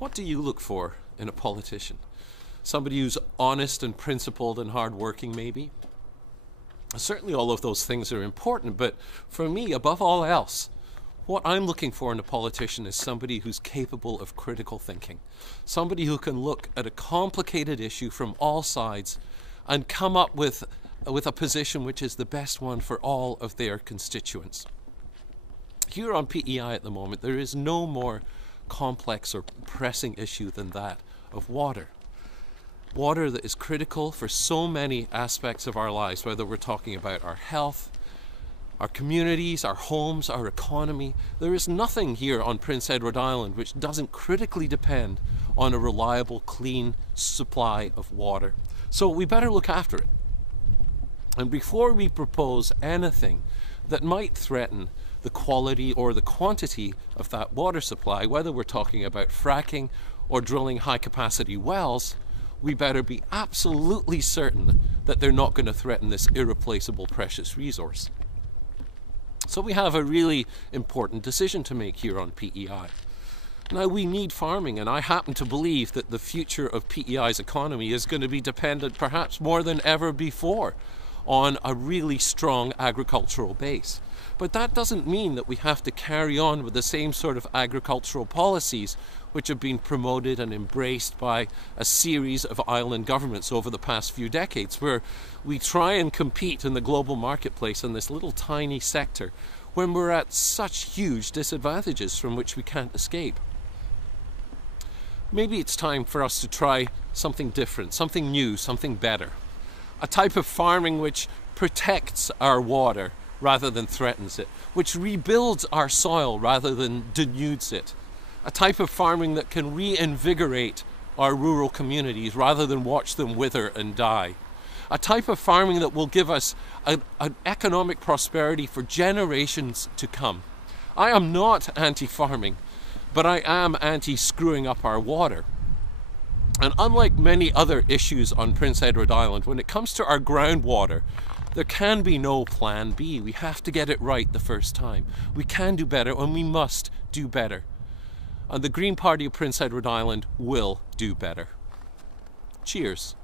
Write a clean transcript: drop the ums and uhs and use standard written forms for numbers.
What do you look for in a politician? Somebody who's honest and principled and hardworking, maybe? Certainly all of those things are important, but for me, above all else, what I'm looking for in a politician is somebody who's capable of critical thinking. Somebody who can look at a complicated issue from all sides and come up with a position which is the best one for all of their constituents. Here on PEI at the moment, there is no more complex or pressing issue than that of water. Water that is critical for so many aspects of our lives, whether we're talking about our health, our communities, our homes, our economy. There is nothing here on Prince Edward Island which doesn't critically depend on a reliable, clean supply of water. So we better look after it. And before we propose anything that might threaten the quality or the quantity of that water supply, whether we're talking about fracking or drilling high-capacity wells, we better be absolutely certain that they're not going to threaten this irreplaceable precious resource. So we have a really important decision to make here on PEI. Now, we need farming, and I happen to believe that the future of PEI's economy is going to be dependent, perhaps more than ever before, on a really strong agricultural base. But that doesn't mean that we have to carry on with the same sort of agricultural policies which have been promoted and embraced by a series of island governments over the past few decades, where we try and compete in the global marketplace in this little tiny sector when we're at such huge disadvantages from which we can't escape. Maybe it's time for us to try something different, something new, something better. A type of farming which protects our water rather than threatens it, which rebuilds our soil rather than denudes it. A type of farming that can reinvigorate our rural communities rather than watch them wither and die. A type of farming that will give us an economic prosperity for generations to come. I am not anti-farming, but I am anti-screwing up our water. And unlike many other issues on Prince Edward Island, when it comes to our groundwater, there can be no plan B. We have to get it right the first time. We can do better, and we must do better. And the Green Party of Prince Edward Island will do better. Cheers.